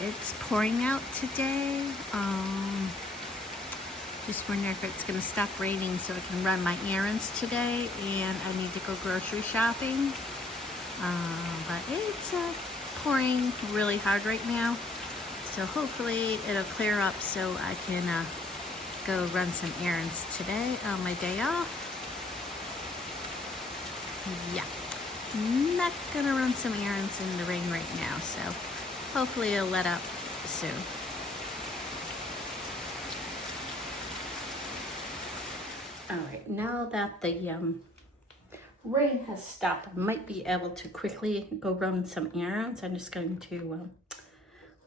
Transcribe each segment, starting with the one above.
it's pouring out today. Just wondering if it's gonna stop raining so I can run my errands today, and I need to go grocery shopping. But it's pouring really hard right now, so hopefully it'll clear up so I can go run some errands today on my day off. Yeah, not gonna run some errands in the rain right now, so hopefully it'll let up soon. All right, now that the rain has stopped, I might be able to quickly go run some errands. I'm just going to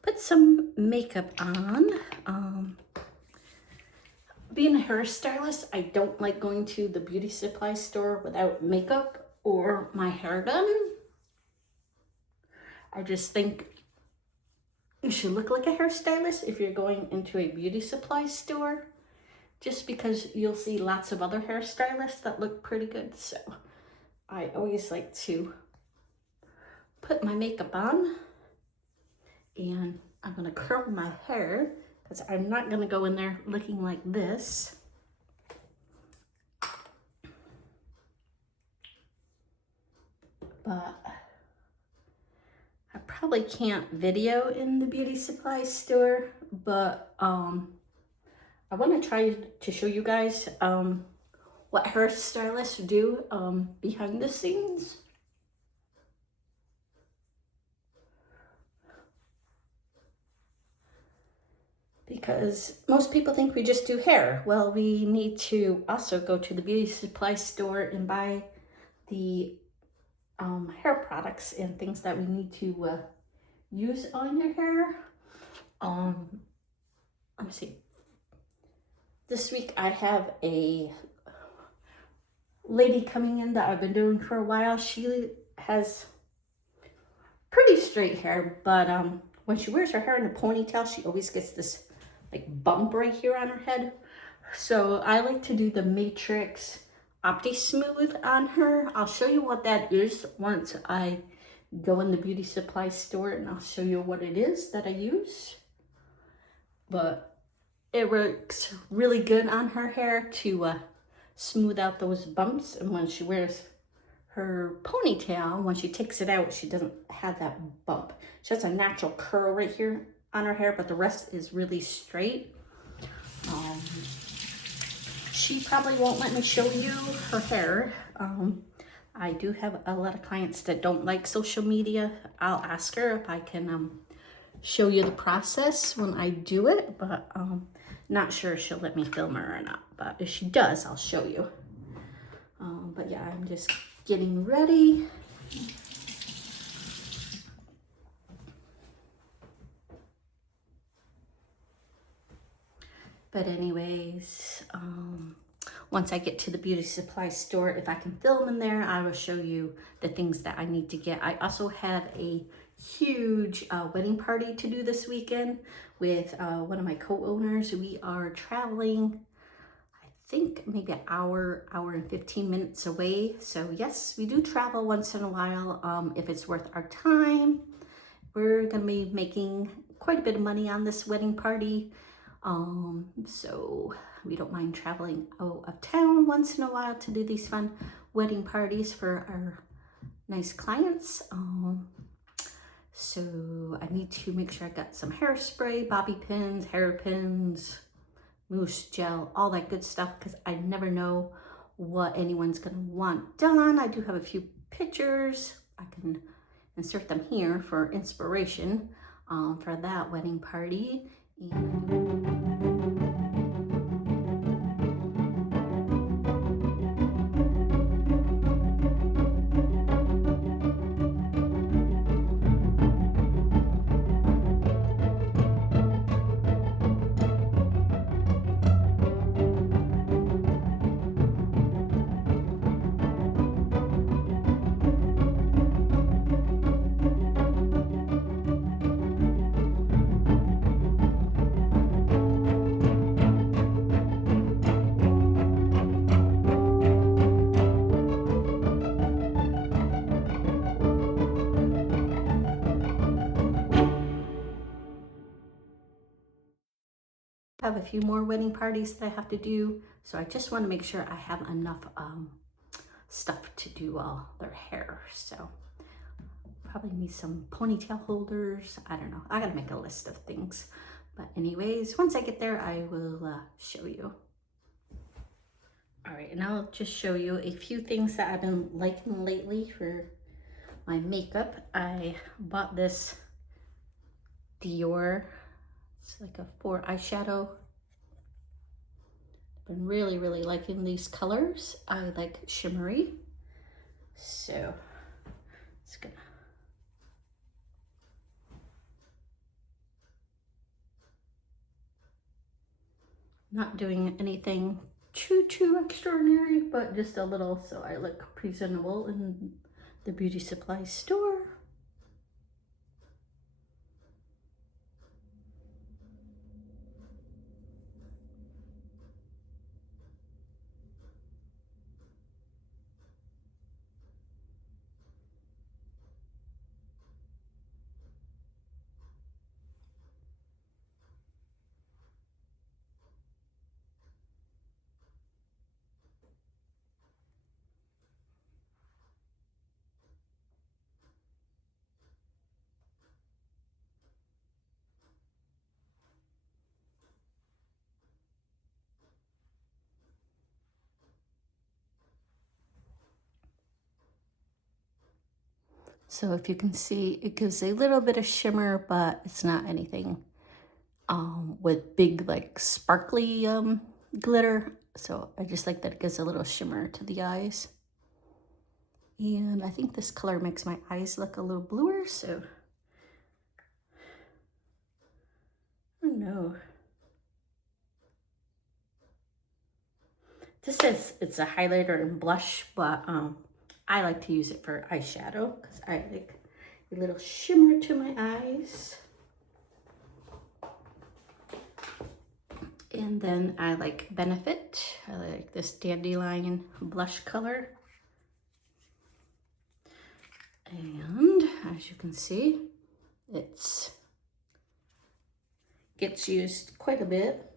put some makeup on. Being a hairstylist, I don't like going to the beauty supply store without makeup or my hair done. I just think you should look like a hairstylist if you're going into a beauty supply store, just because you'll see lots of other hairstylists that look pretty good. So I always like to put my makeup on, and I'm gonna curl my hair because I'm not gonna go in there looking like this. But I probably can't video in the beauty supply store, but I want to try to show you guys what hairstylists do behind the scenes. Because most people think we just do hair. Well, we need to also go to the beauty supply store and buy the hair products and things that we need to use on your hair. Let me see. This week I have a lady coming in that I've been doing for a while. She has pretty straight hair, but when she wears her hair in a ponytail, she always gets this like bump right here on her head. So I like to do the Matrix Opti Smooth on her. I'll show you what that is once I go in the beauty supply store, and I'll show you what it is that I use. But it works really good on her hair to smooth out those bumps. And when she wears her ponytail, when she takes it out, she doesn't have that bump. She has a natural curl right here on her hair, but the rest is really straight. She probably won't let me show you her hair. I do have a lot of clients that don't like social media. I'll ask her if I can show you the process when I do it, but not sure if she'll let me film her or not. But if she does, I'll show you. But yeah, I'm just getting ready. But anyways, once I get to the beauty supply store, if I can film in there, I will show you the things that I need to get. I also have a huge wedding party to do this weekend with one of my co-owners. We are traveling, I think maybe an hour and 15 minutes away. So yes, we do travel once in a while if it's worth our time. We're gonna be making quite a bit of money on this wedding party. So we don't mind traveling out of town once in a while to do these fun wedding parties for our nice clients. So I need to make sure I got some hairspray, bobby pins, hairpins, mousse gel, all that good stuff, because I never know what anyone's gonna want done. I do have a few pictures. I can insert them here for inspiration for that wedding party. I have a few more wedding parties that I have to do, so I just want to make sure I have enough stuff to do all their hair. So probably need some ponytail holders. I don't know. I gotta make a list of things. But anyways, once I get there, I will show you. All right, and I'll just show you a few things that I've been liking lately for my makeup. I bought this Dior. It's like a 4 eyeshadow. I've been really liking these colors. I like shimmery. So it's gonna. Not doing anything too extraordinary, but just a little so I look presentable in the beauty supply store. So if you can see, it gives a little bit of shimmer, but it's not anything with big like sparkly glitter. So I just like that it gives a little shimmer to the eyes. And I think this color makes my eyes look a little bluer, so I don't know. This says it's a highlighter and blush, but I like to use it for eyeshadow because I like a little shimmer to my eyes. And then I like Benefit. I like this Dandelion blush color. And as you can see, it gets used quite a bit.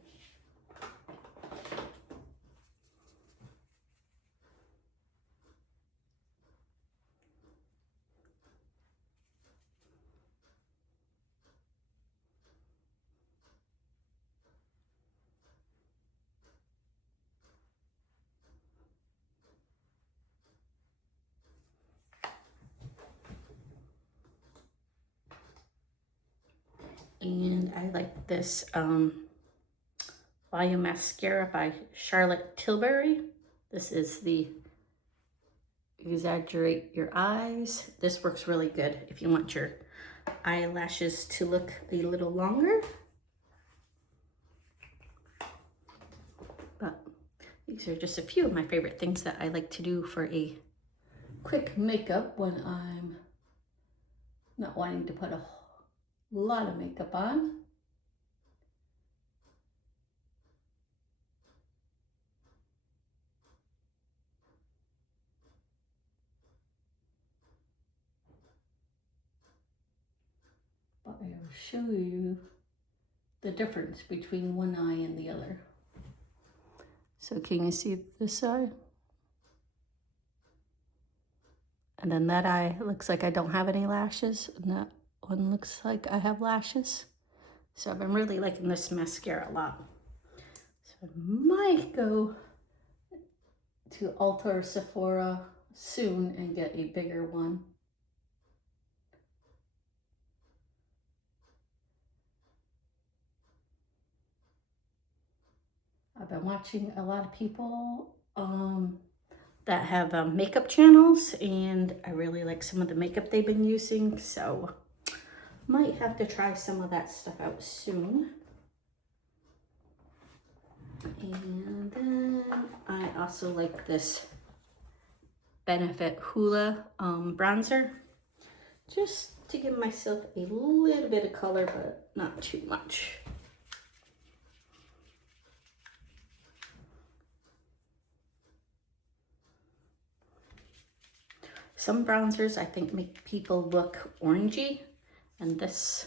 And I like this Volume Mascara by Charlotte Tilbury. This is the Exaggerate Your Eyes. This works really good if you want your eyelashes to look a little longer. But these are just a few of my favorite things that I like to do for a quick makeup when I'm not wanting to put a lot of makeup on. But I will show you the difference between one eye and the other. So can you see this eye? And then that eye looks like I don't have any lashes, and that one looks like I have lashes. So I've been really liking this mascara a lot. So I might go to Ulta or Sephora soon and get a bigger one. I've been watching a lot of people that have makeup channels, and I really like some of the makeup they've been using, so might have to try some of that stuff out soon. And then I also like this Benefit Hoola bronzer, just to give myself a little bit of color, but not too much. Some bronzers I think make people look orangey, and this,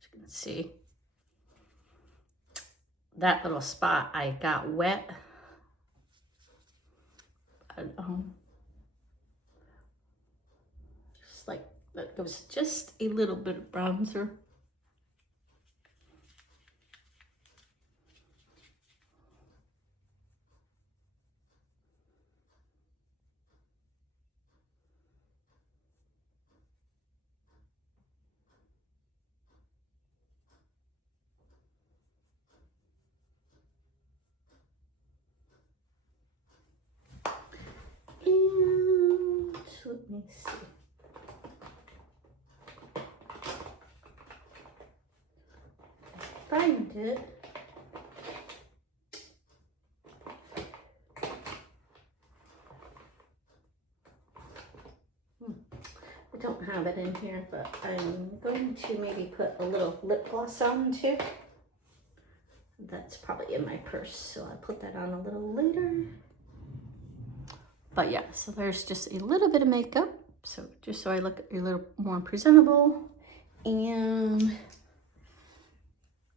as you can see, that little spot I got wet. And, just like that goes just a little bit of bronzer. And let me see. Find it. I don't have it in here, but I'm going to maybe put a little lip gloss on too. That's probably in my purse, so I'll put that on a little later. But yeah, so there's just a little bit of makeup, so just so I look a little more presentable. And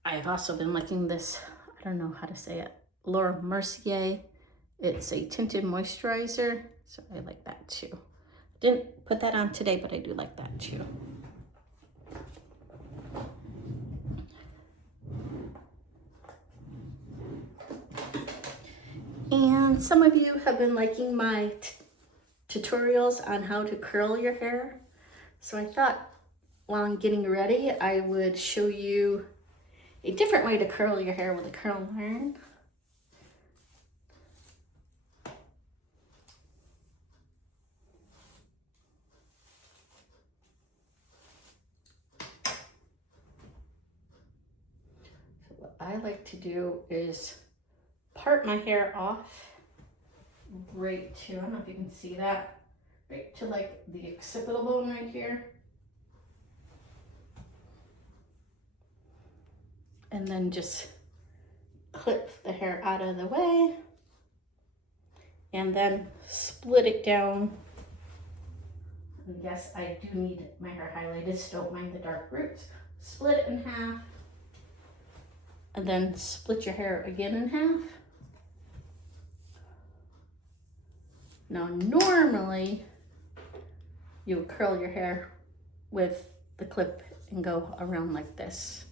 I've also been liking this, I don't know how to say it, Laura Mercier. It's a tinted moisturizer, so I like that too. Didn't put that on today, but I do like that too. And some of you have been liking my tutorials on how to curl your hair. So I thought while I'm getting ready, I would show you a different way to curl your hair with a curling iron. So what I like to do is part my hair off right to, I don't know if you can see that, right to like the occipital bone right here. And then just clip the hair out of the way. And then split it down. And yes, I do need my hair highlighted, so don't mind the dark roots. Split it in half. And then split your hair again in half. Now, normally you would curl your hair with the clip and go around like this.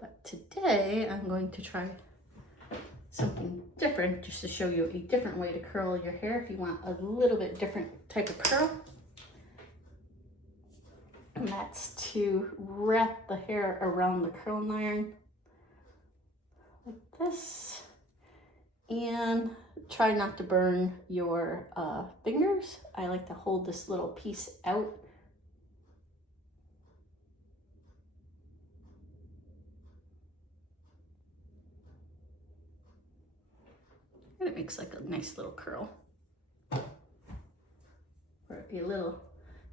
But today I'm going to try something different just to show you a different way to curl your hair if you want a little bit different type of curl. And that's to wrap the hair around the curling iron like this. And try not to burn your fingers. I like to hold this little piece out. And it makes like a nice little curl. Or a little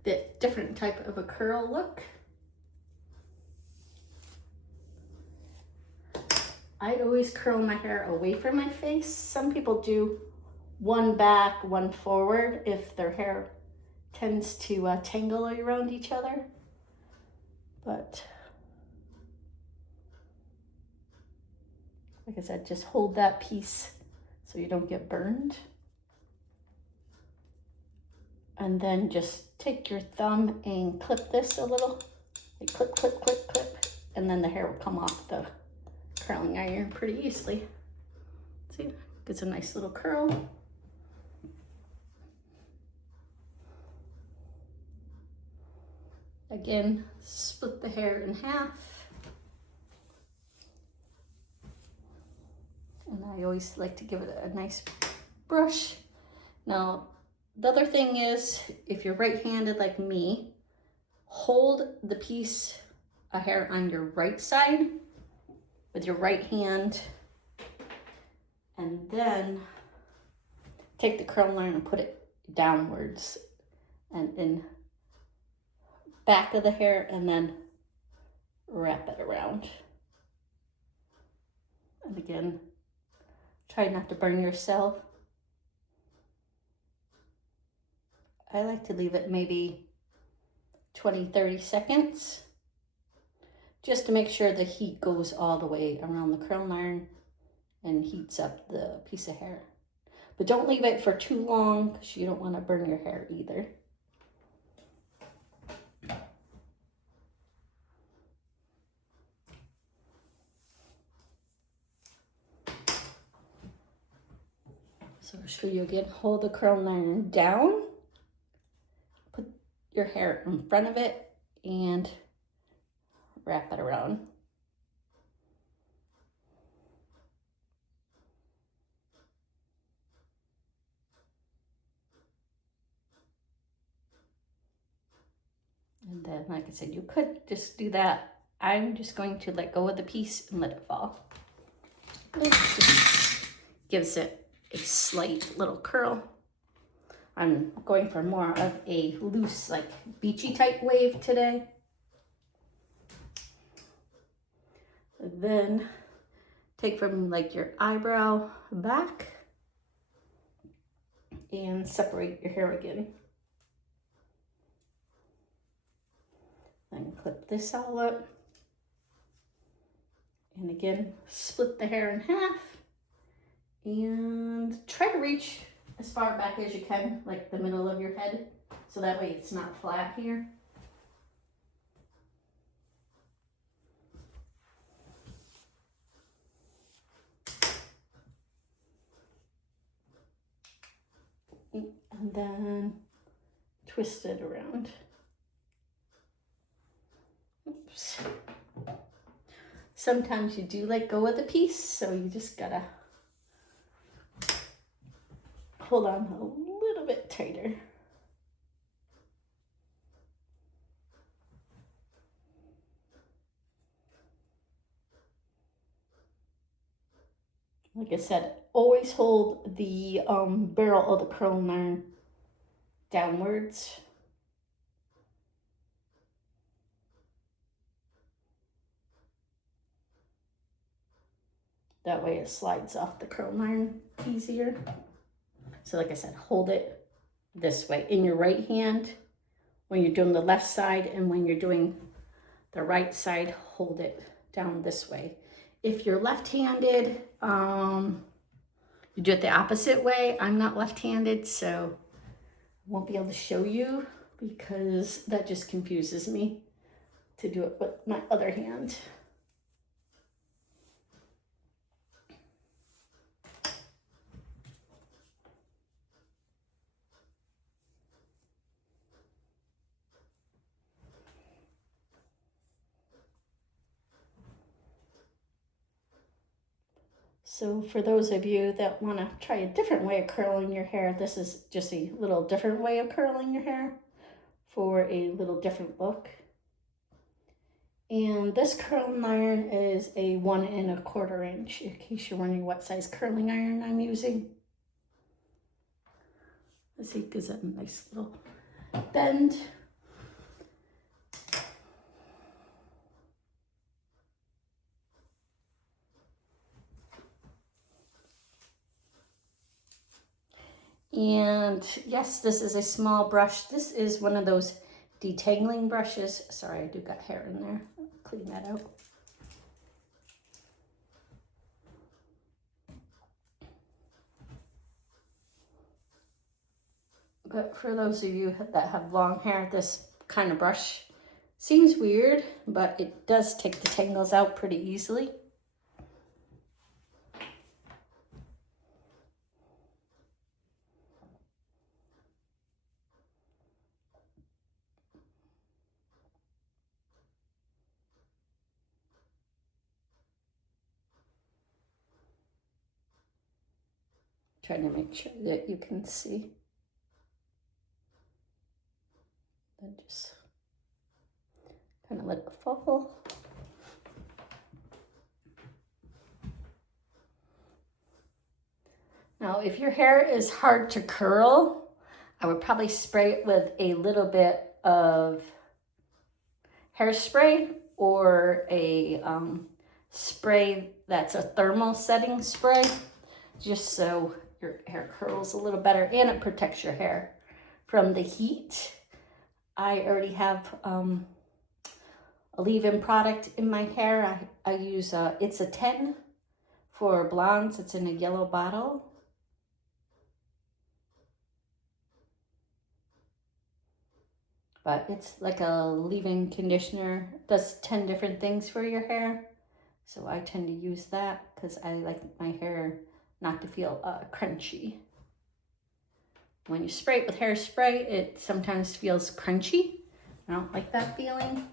bit different type of a curl look. I always curl my hair away from my face. Some people do one back, one forward if their hair tends to tangle around each other. But like I said, just hold that piece so you don't get burned. And then just take your thumb and clip this a little. Like clip, clip, clip, clip. And then the hair will come off the curling iron pretty easily. See, gets a nice little curl. Again, split the hair in half. And I always like to give it a nice brush. Now, the other thing is, if you're right-handed like me, hold the piece of hair on your right side with your right hand, and then take the curling iron and put it downwards and in back of the hair, and then wrap it around. And again, try not to burn yourself. I like to leave it maybe 20-30 seconds just to make sure the heat goes all the way around the curling iron and heats up the piece of hair. But don't leave it for too long because you don't want to burn your hair either. So I'll show you again. Hold the curling iron down. Put your hair in front of it and wrap it around. And then, like I said, you could just do that. I'm just going to let go of the piece and let it fall. It just gives it a slight little curl. I'm going for more of a loose, like beachy type wave today. And then take from like your eyebrow back and separate your hair again. Then clip this all up. And again, split the hair in half and try to reach as far back as you can, like the middle of your head, so that way it's not flat here. And then twist it around. Oops. Sometimes you do let go of the piece, so you just gotta hold on a little bit tighter. Like I said, always hold the barrel of the curling iron downwards. That way it slides off the curling iron easier. So like I said, hold it this way in your right hand when you're doing the left side, and when you're doing the right side, hold it down this way. If you're left-handed, you do it the opposite way. I'm not left-handed, so I won't be able to show you because that just confuses me to do it with my other hand. So for those of you that want to try a different way of curling your hair, this is just a little different way of curling your hair for a little different look. And this curling iron is a 1 1/4 inch, in case you're wondering what size curling iron I'm using. Let's see, gives it a nice little bend. And yes, this is a small brush. This is one of those detangling brushes. Sorry, I do got hair in there. I'll clean that out. But for those of you that have long hair, this kind of brush seems weird, but it does take the tangles out pretty easily. Trying to make sure that you can see. Then just kind of let it fall. Now, if your hair is hard to curl, I would probably spray it with a little bit of hairspray or a spray that's a thermal setting spray, just so your hair curls a little better and it protects your hair from the heat. I already have a leave-in product in my hair. I use It's a 10 for blondes. It's in a yellow bottle. But it's like a leave-in conditioner. It does 10 different things for your hair. So I tend to use that because I like my hair not to feel crunchy. When you spray it with hairspray, it sometimes feels crunchy. I don't like that feeling.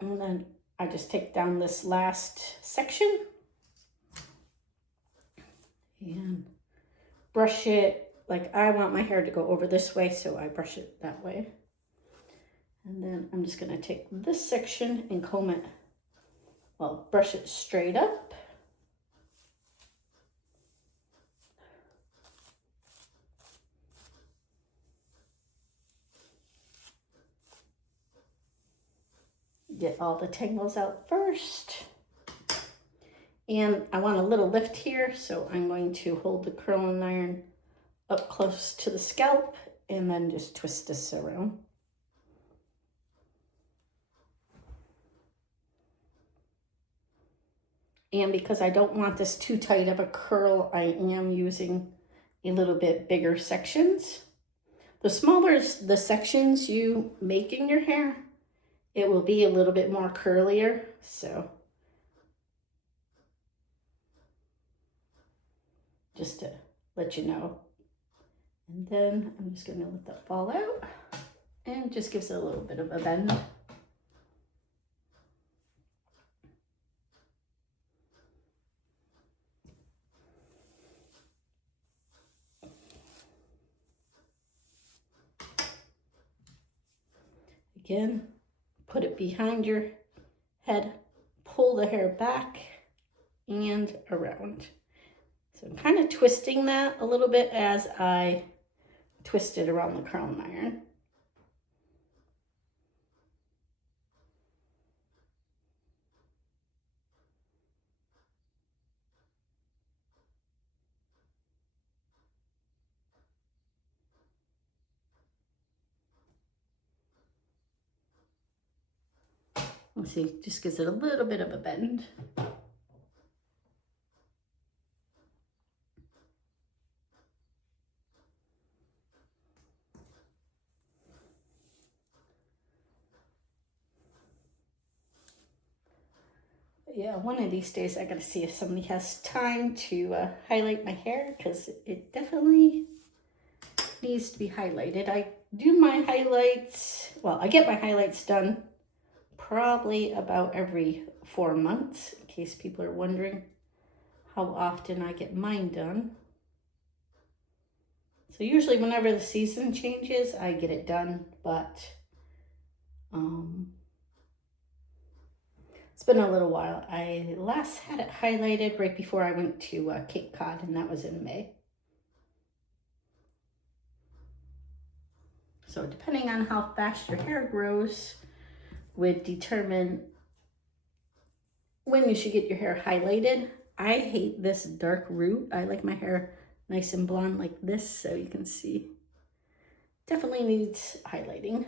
And then I just take down this last section and brush it. Like I want my hair to go over this way, so I brush it that way. And then I'm just gonna take this section and comb it, well, brush it straight up. Get all the tangles out first. And I want a little lift here, so I'm going to hold the curling iron up close to the scalp and then just twist this around. And because I don't want this too tight of a curl, I am using a little bit bigger sections. The smaller the sections you make in your hair, it will be a little bit more curlier. So just to let you know. And then I'm just gonna let that fall out and just gives it a little bit of a bend. Again, put it behind your head, pull the hair back and around. So I'm kind of twisting that a little bit as I twist it around the curling iron. Let's see, just gives it a little bit of a bend. Yeah, one of these days I gotta see if somebody has time to highlight my hair, because it definitely needs to be highlighted. I do my highlights, well, I get my highlights done probably about every 4 months, in case people are wondering how often I get mine done. So usually whenever the season changes, I get it done, but it's been a little while. I last had it highlighted right before I went to Cape Cod, and that was in May. So depending on how fast your hair grows would determine when you should get your hair highlighted. I hate this dark root. I like my hair nice and blonde like this, so you can see. Definitely needs highlighting.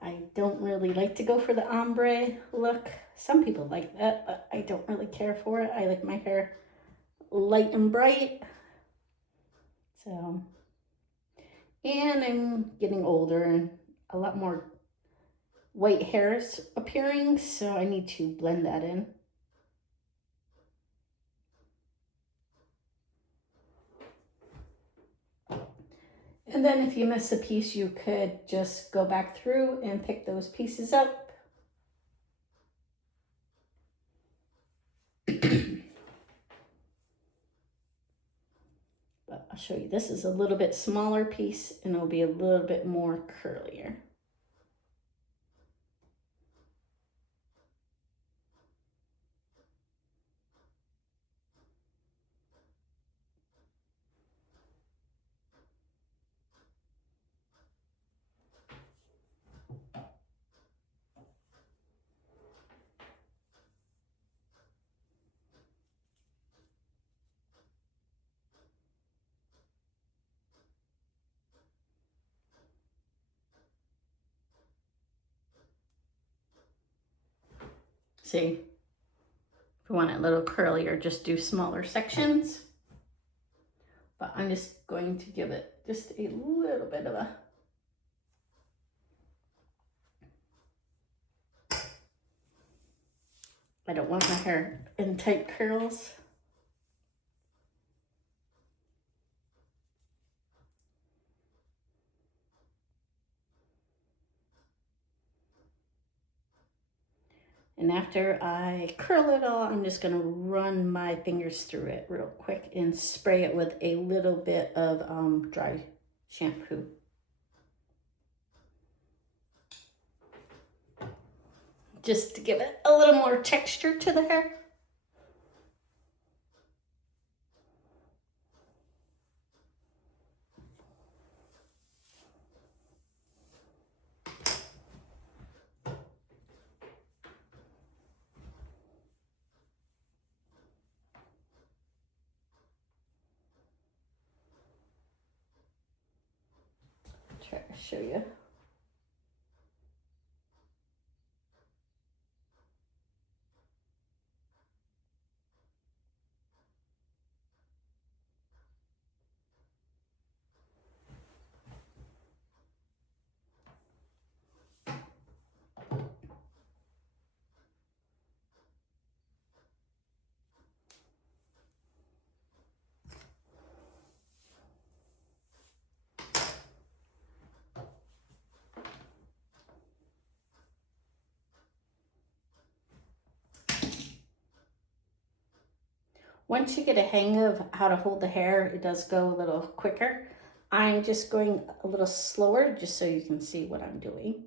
I don't really like to go for the ombre look. Some people like that, but I don't really care for it. I like my hair light and bright. So, and I'm getting older and a lot more white hairs appearing, so I need to blend that in. And then if you miss a piece, you could just go back through and pick those pieces up. But I'll show you, this is a little bit smaller piece and it'll be a little bit more curlier. see. If you want it a little curlier, just do smaller sections. But I'm just going to give it just a little bit of a I don't want my hair in tight curls. And after I curl it all, I'm just gonna run my fingers through it real quick and spray it with a little bit of dry shampoo. Just to give it a little more texture to the hair. Try to show you. Once you get a hang of how to hold the hair, it does go a little quicker. I'm just going a little slower just so you can see what I'm doing.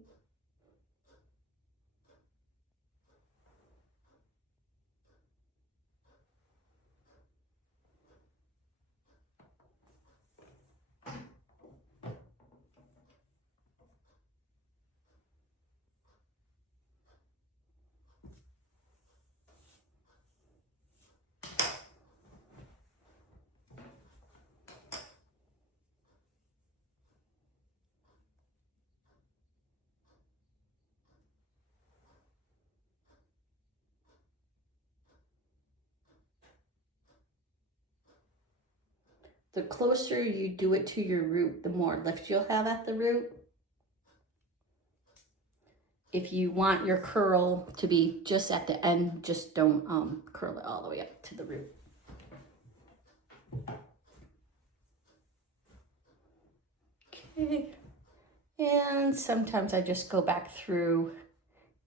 The closer you do it to your root, the more lift you'll have at the root. If you want your curl to be just at the end, just don't curl it all the way up to the root. Okay, and sometimes I just go back through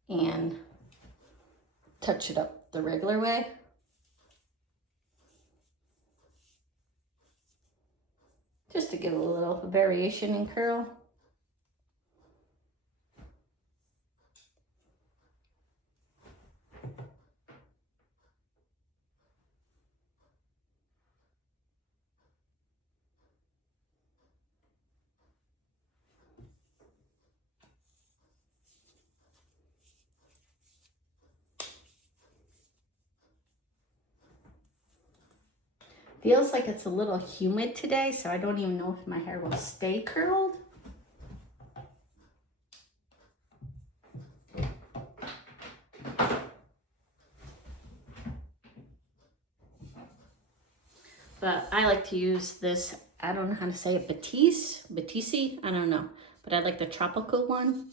and touch it up the regular way. Just to give it a little variation in curl. Feels like it's a little humid today, so I don't even know if my hair will stay curled. But I like to use this, I don't know how to say it, Batiste, I don't know. But I like the tropical one.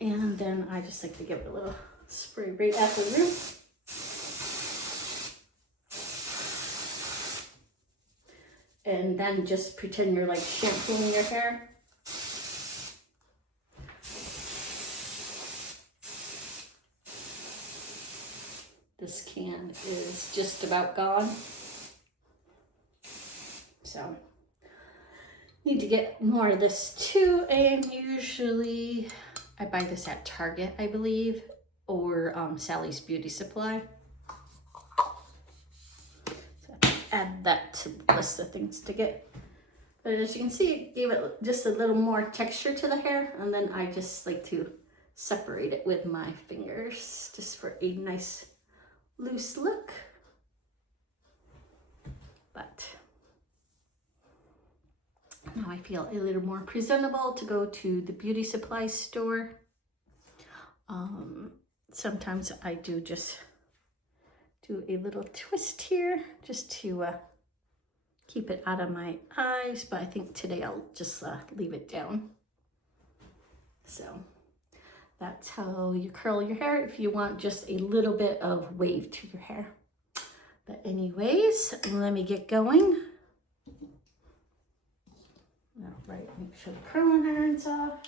And then I just like to give it a little spray right at the root. And then just pretend you're like shampooing your hair. This can is just about gone. So, need to get more of this too. And usually, I buy this at Target, I believe, or Sally's Beauty Supply. Add that to the list of things to get. But as you can see, it gave it just a little more texture to the hair, and then I just like to separate it with my fingers just for a nice loose look. But now I feel a little more presentable to go to the beauty supply store. sometimes I do just do a little twist here just to keep it out of my eyes, but I think today I'll just leave it down. So that's how you curl your hair if you want just a little bit of wave to your hair. But anyways, let me get going. All right, make sure the curling iron's off.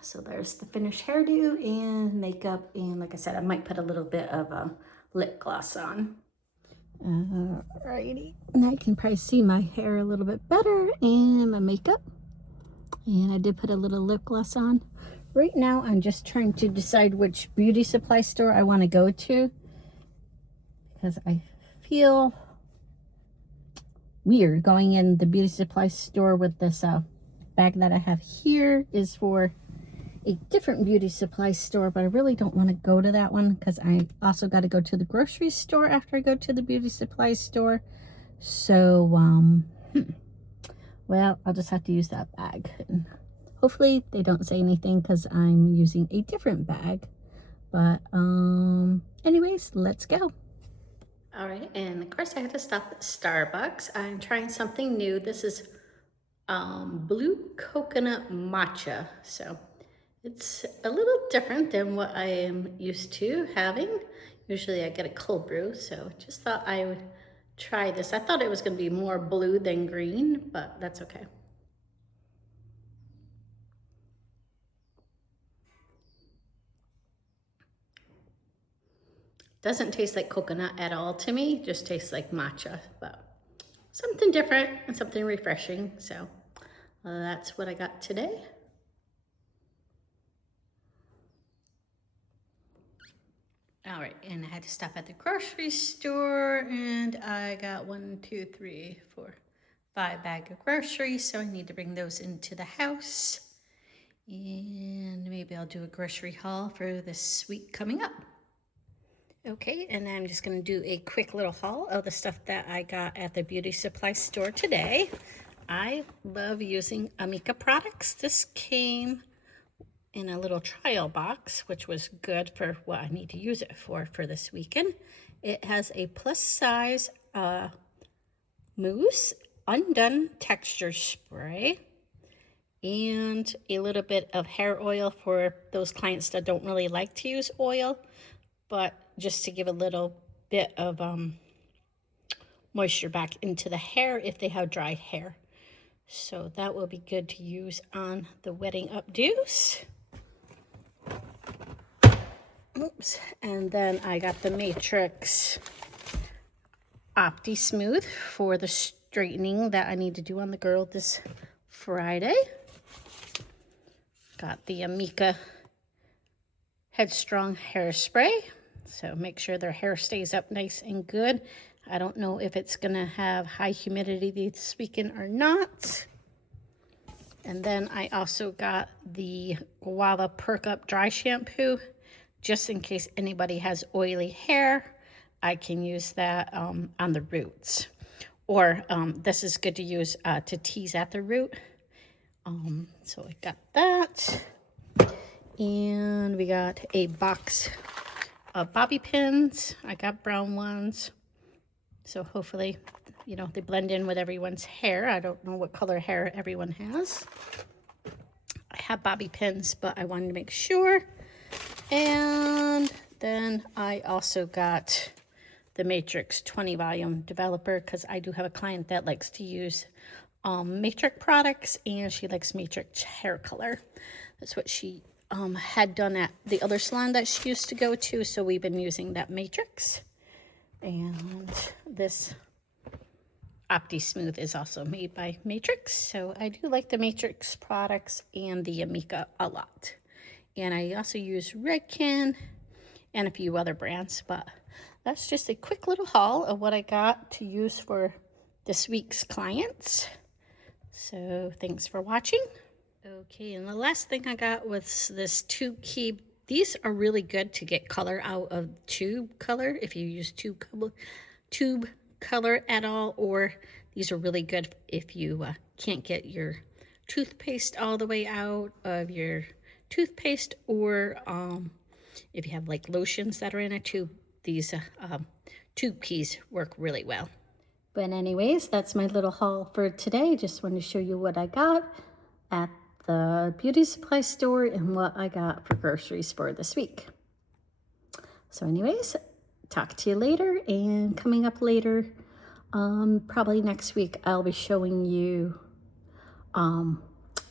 So there's the finished hairdo and makeup, and like I said, I might put a little bit of lip gloss on. Alrighty, now you can probably see my hair a little bit better and my makeup. And I did put a little lip gloss on. Right now, I'm just trying to decide which beauty supply store I want to go to, because I feel weird going in the beauty supply store with this bag that I have here is for a different beauty supply store, but I really don't want to go to that one because I also got to go to the grocery store after I go to the beauty supply store. So, well, I'll just have to use that bag. And hopefully they don't say anything because I'm using a different bag. But anyways, let's go. All right, and of course I had to stop at Starbucks. I'm trying something new. This is blue coconut matcha. So it's a little different than what I am used to having. Usually I get a cold brew, so just thought I would try this. I thought it was going to be more blue than green, but that's okay. Doesn't taste like coconut at all to me, just tastes like matcha, but something different and something refreshing. So that's what I got today. All right, and I had to stop at the grocery store, and I got 1, 2, 3, 4, 5 bags of groceries, so I need to bring those into the house. And maybe I'll do a grocery haul for this week coming up. Okay, and I'm just going to do a quick little haul of the stuff that I got at the beauty supply store today. I love using Amika products. This came in a little trial box, which was good for what I need to use it for this weekend. It has a plus size mousse undone texture spray and a little bit of hair oil for those clients that don't really like to use oil, but just to give a little bit of moisture back into the hair if they have dry hair. So that will be good to use on the wedding updos. Oops. And then I got the Matrix Opti Smooth for the straightening that I need to do on the girl this Friday. Got the Amika Headstrong Hairspray. So make sure their hair stays up nice and good. I don't know if it's going to have high humidity this weekend or not. And then I also got the Guava Perk Up Dry Shampoo. Just in case anybody has oily hair, I can use that on the roots. Or this is good to use to tease at the root. So I got that. And we got a box of bobby pins. I got brown ones. So hopefully, you know, they blend in with everyone's hair. I don't know what color hair everyone has. I have bobby pins, but I wanted to make sure. And then I also got the Matrix 20 volume developer because I do have a client that likes to use Matrix products, and she likes Matrix hair color. That's what she had done at the other salon that she used to go to, so we've been using that Matrix. And this Opti Smooth is also made by Matrix, so I do like the Matrix products and the Amika a lot. And I also use Redken and a few other brands, but that's just a quick little haul of what I got to use for this week's clients. So thanks for watching. Okay, and the last thing I got was this tube key. These are really good to get color out of tube color if you use tube color at all, or these are really good if you can't get your toothpaste all the way out of your toothpaste, or if you have like lotions that are in a tube, these tube keys work really well. But anyways, that's my little haul for today. Just wanted to show you what I got at the beauty supply store and what I got for groceries for this week. So anyways, talk to you later, and coming up later, probably next week, I'll be showing you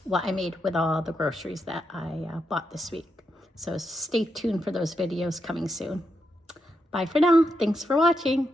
what I made with all the groceries that I bought this week. So stay tuned for those videos coming soon. Bye for now. Thanks for watching.